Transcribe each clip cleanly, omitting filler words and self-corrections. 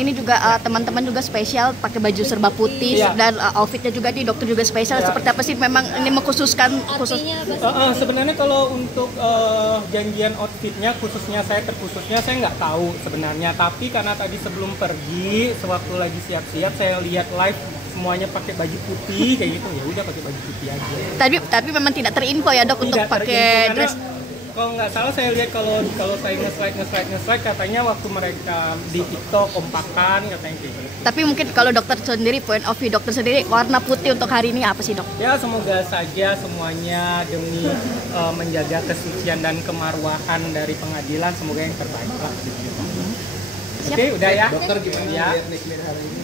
Ini juga teman-teman juga spesial pakai baju serba putih dan outfitnya juga di dokter juga spesial. Seperti apa sih memang ini mengkhususkan khusus? Sebenarnya kalau untuk janjian outfitnya khususnya saya nggak tahu sebenarnya. Tapi karena tadi sebelum pergi sewaktu lagi siap-siap saya lihat live semuanya pakai baju putih kayak gitu, ya udah pakai baju putih aja. Tapi memang tidak terinfo ya dok untuk pakai dress. Kalau nggak salah saya lihat kalau saya nge-slide katanya waktu mereka di TikTok kompakan katanya kayak gitu. Tapi mungkin kalau dokter sendiri, point of view dokter sendiri, warna putih untuk hari ini apa sih dok? Ya semoga saja semuanya demi menjaga kesucian dan kemarwahan dari pengadilan, semoga yang terbaik lah. Oke, udah ya. Dokter gimana ya. lihat Nikmir hari ini?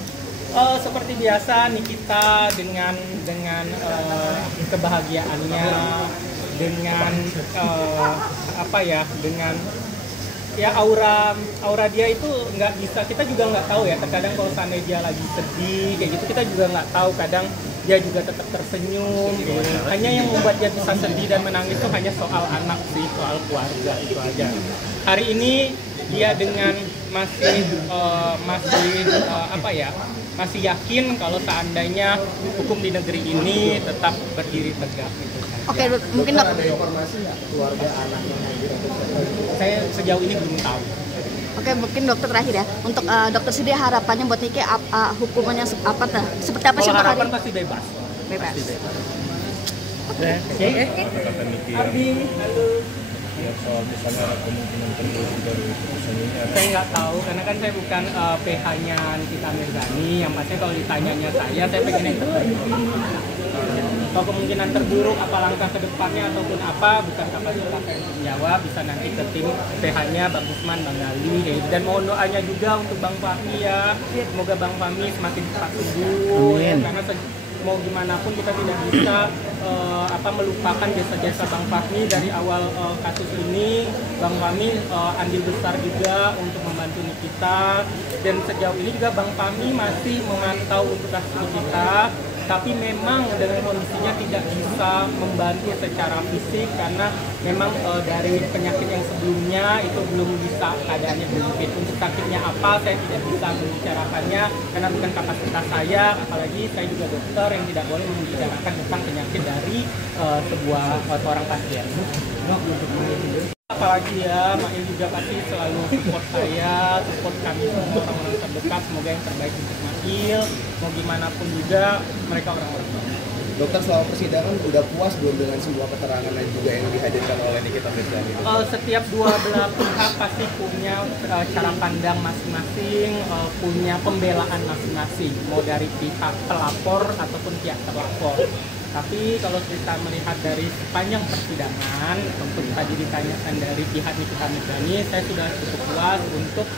Seperti biasa Nikita dengan kebahagiaannya, dengan dengan ya aura dia itu nggak bisa, kita juga nggak tahu ya, terkadang kalau seandainya dia lagi sedih kayak gitu kita juga nggak tahu, kadang dia juga tetap tersenyum gitu. Hanya yang membuat dia bisa sedih dan menangis itu hanya soal anak sih, soal keluarga itu aja. Hari ini dia dengan masih yakin kalau seandainya hukum di negeri ini tetap berdiri tegak gitu. Oke, mungkin dokter ada informasi nggak keluarga anaknya hadir? Saya sejauh ini belum tahu. Oke, mungkin dokter terakhir ya. Untuk dokter sendiri harapannya buat Niki hukumannya seperti apa sih untuk hari? Harapan pasti bebas. Bebas. Oke. Ardi, halo. Ya, soal misalnya kemungkinan terjadi dari keputusan ini. Saya nggak tahu karena kan saya bukan PH-nya Nikita Mirzani. Yang pastinya kalau ditanyanya saya pengen yang terbaik. Kalau kemungkinan terburuk apa langkah ke depannya ataupun apa, bukan kapasitas saya untuk menjawab, bisa nanti ke tim PH-nya Bang Usman, Bang Gali dan mohon doanya juga untuk Bang Fahmi ya, semoga Bang Fahmi semakin cepat sembuh ya, karena mau gimana pun kita tidak bisa melupakan jasa-jasa Bang Fahmi dari awal kasus ini. Bang Fahmi andil besar juga untuk membantu Nikita, dan sejauh ini juga Bang Fahmi masih memantau untuk kasus Nikita, tapi memang dengan kondisinya tidak bisa membantu secara fisik karena memang dari penyakit yang sebelumnya itu belum bisa, keadaannya belum fit. Untuk sakitnya apa saya tidak bisa membicarakannya karena bukan kapasitas saya, apalagi saya juga dokter yang tidak boleh membicarakan tentang penyakit dari seorang pasien. Apalagi ya, Mail juga pasti selalu support saya, support kami semua orang-orang terdekat. Semoga yang terbaik untuk Mail. Mau gimana pun juga mereka orang-orang baik. Dokter, selama persidangan udah puas belum dengan semua keterangan dan juga yang dihadirkan oleh Nikita Mirzani? Setiap dua belah pihak pasti punya cara pandang masing-masing, punya pembelaan masing-masing, mau dari pihak pelapor ataupun pihak terlapor. Tapi kalau kita melihat dari sepanjang persidangan, untuk tadi ditanyakan dari pihak Nikita Mirzani, saya sudah cukup puas untuk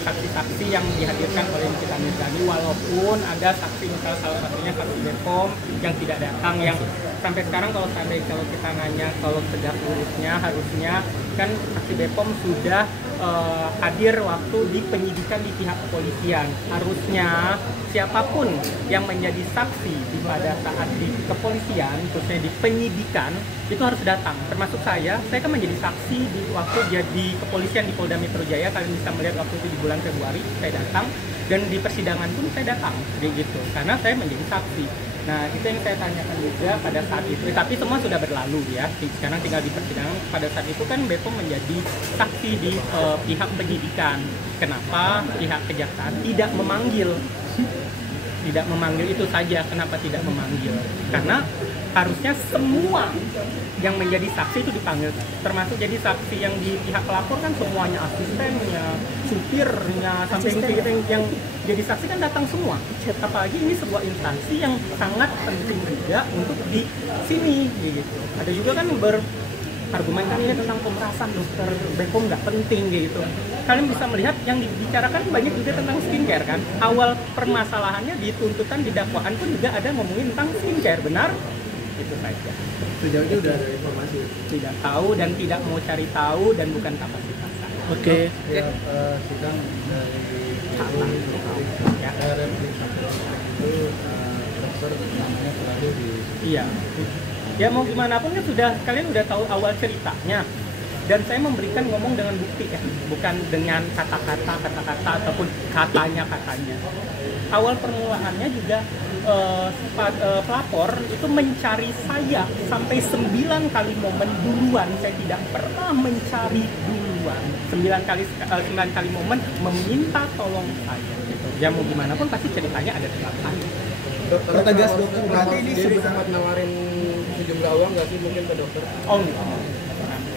saksi-saksi yang dihadirkan oleh Nikita Mirzani, walaupun ada saksi misalnya salah satunya saksi Bepom yang tidak datang, yang sampai sekarang kalau kita nanya kalau tegak lurusnya harusnya kan saksi Bepom sudah hadir waktu di penyidikan di pihak kepolisian. Harusnya siapapun yang menjadi saksi pada saat di kepolisian, khususnya di penyidikan, itu harus datang. Termasuk saya kan menjadi saksi di waktu jadi kepolisian di Polda Metro Jaya. Kalian bisa melihat waktu itu di bulan Februari saya datang, dan di persidangan pun saya datang, gitu. Karena saya menjadi saksi. Nah, itu yang saya tanyakan juga pada saat itu. Tapi semua sudah berlalu ya. Sekarang tinggal di persidangan. Pada saat itu kan Bepom menjadi saksi di pihak penyidikan. Kenapa pihak kejaksaan tidak memanggil? Tidak memanggil itu saja. Kenapa tidak memanggil? Karena harusnya semua yang menjadi saksi itu dipanggil, termasuk jadi saksi yang di pihak pelapor kan semuanya, asistennya, supirnya, sampai yang jadi saksi kan datang semua. Apalagi ini sebuah instansi yang sangat penting juga untuk di sini gitu. Ada juga kan berargumenkan ini tentang pemerasan, dokter Bepom nggak penting gitu. Kalian bisa melihat yang dibicarakan banyak juga tentang skincare kan. Awal permasalahannya di tuntutan, di dakwaan pun juga ada ngomongin tentang skincare, benar? Itu saja. Sejauh ini udah ada informasi? Tidak tahu dan tidak mau cari tahu dan bukan kapasitas saya. Oke. Ya, sidang dari Ya. itu dokter namanya terakhir di... Iya. Ya mau gimana pun kan sudah, kalian udah tahu awal ceritanya. dan saya memberikan ngomong dengan bukti ya, bukan dengan kata-kata ataupun katanya. Awal permulaannya juga pelapor itu mencari saya sampai 9 kali momen duluan. Saya tidak pernah mencari duluan. 9 kali momen meminta tolong saya gitu. Ya mau gimana pun pasti ceritanya ada celah. Pertegas dokter, berarti ini sendiri sebenarnya sempat nawarin sejumlah uang nggak sih mungkin ke dokter? Oh enggak.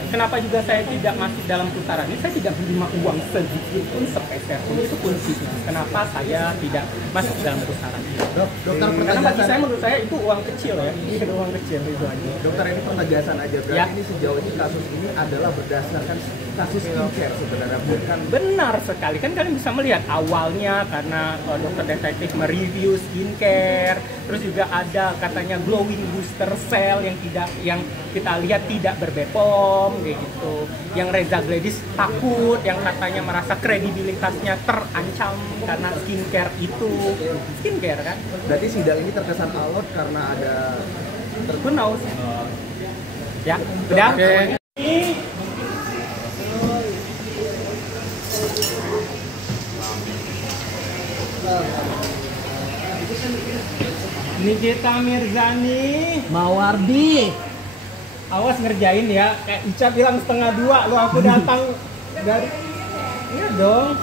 Kenapa juga saya tidak masuk dalam putaran ini? Saya tidak menerima uang sedikit pun, sepeser pun, itu kuncinya. Kenapa saya tidak masuk dalam putaran ini? dokter Karena bagi pertegasan. saya, menurut saya itu uang kecil ya. Ini uang kecil itu aja. Dokter, ini pertegasan aja, berarti Ya. ini sejauh ini kasus ini adalah berdasarkan kasus skincare sebenarnya, bukan Benar sekali, kan kalian bisa melihat awalnya karena dokter detektif mereview skincare, terus juga ada katanya glowing booster cell yang kita lihat tidak berbepom kayak gitu. Yang Reza Gladys takut, yang katanya merasa kredibilitasnya terancam karena skincare itu skincare kan. berarti sidang ini terkesan alot karena ada Who knows? Ya, udah. Nikita Mirzani, Mawardi. awas ngerjain ya. Kayak Ica bilang 1:30, lu aku datang dari. Iya dong.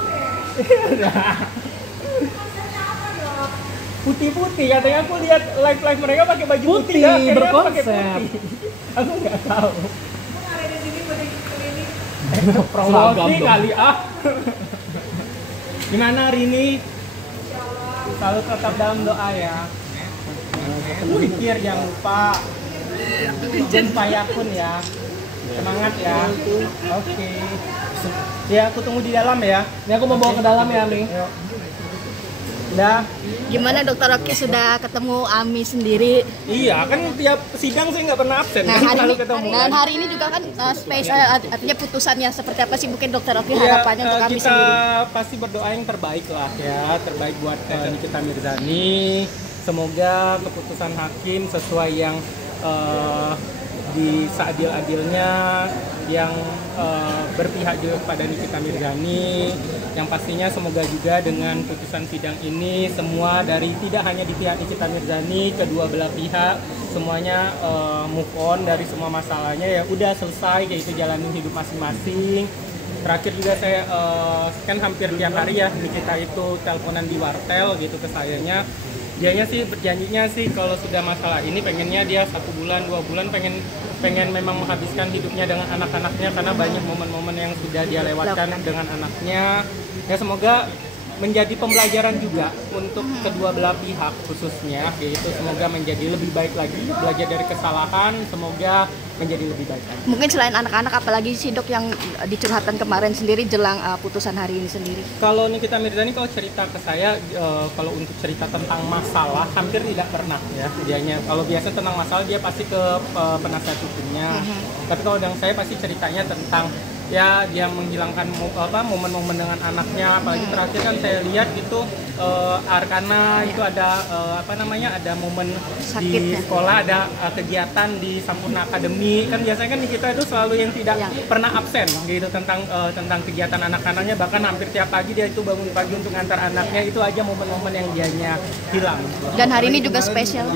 Iya dah. Putih-putih katanya, aku lihat live mereka pakai baju putih, Putih, ya, kayaknya aku pakai berkonsep. putih. Aku nggak tahu. Seragam Promosi dong. kali ah. Gimana hari ini? Selalu tetap dalam doa ya. Pikir jangan lupa. Payakun ya. Semangat ya. Oke. Ya, aku tunggu di dalam ya. Ini aku mau bawa ke dalam ya, Ami. Yuk. Udah. Gimana Dokter Oki sudah ketemu Ami sendiri? Iya, kan tiap sidang saya nggak pernah absen. Nah kan, hari selalu ini, ketemu. dan hari ini juga kan spesial, artinya putusannya seperti apa sih mungkin Dokter Oki Iya, harapannya untuk Ami kita sendiri? pasti berdoa yang terbaik lah ya, terbaik buat Nikita Mirzani. Semoga keputusan hakim sesuai yang di seadil-adilnya, yang berpihak juga kepada Nikita Mirzani. Yang pastinya semoga juga dengan putusan sidang ini semua dari tidak hanya di pihak Nikita Mirzani, kedua belah pihak semuanya move on dari semua masalahnya, ya udah selesai kayak itu, jalanin hidup masing-masing. Terakhir juga saya kan hampir tiap hari ya Nikita itu teleponan di wartel gitu ke sayanya. Dianya sih berjanjinya sih kalau sudah masalah ini pengennya dia 1 bulan 2 bulan pengen memang menghabiskan hidupnya dengan anak-anaknya, karena banyak momen-momen yang sudah dia lewatkan dengan anaknya. Ya semoga menjadi pembelajaran juga untuk kedua belah pihak khususnya, yaitu semoga menjadi lebih baik lagi, belajar dari kesalahan, semoga menjadi lebih baik lagi. Mungkin selain anak-anak, apalagi sih Dok yang dicurhatan kemarin sendiri jelang putusan hari ini sendiri? Kalau Nikita Mirzani kalau cerita ke saya, kalau untuk cerita tentang masalah hampir tidak pernah ya dianya. Kalau biasa tentang masalah dia pasti ke penasihat hukumnya. Tapi kalau dengan saya pasti ceritanya tentang ya dia menghilangkan momen-momen dengan anaknya. Apalagi terakhir kan saya lihat itu Arkana itu ada ada momen Sakit, di ya? sekolah, ada kegiatan di Sampurna Academy. Kan biasanya kan kita itu selalu yang tidak pernah absen gitu tentang kegiatan anak-anaknya, bahkan hampir tiap pagi dia itu bangun pagi untuk ngantar anaknya. Itu aja momen-momen yang dianya hilang. Dan hari ini juga spesial.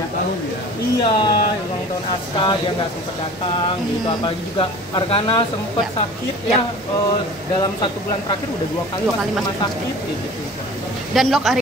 Iya, ulang tahun Aska dia nggak sempat datang gitu. Apalagi juga Arkana sempat sakit ya, dalam 1 bulan terakhir udah 2 kali masuk rumah sakit gitu. Dan Dok hari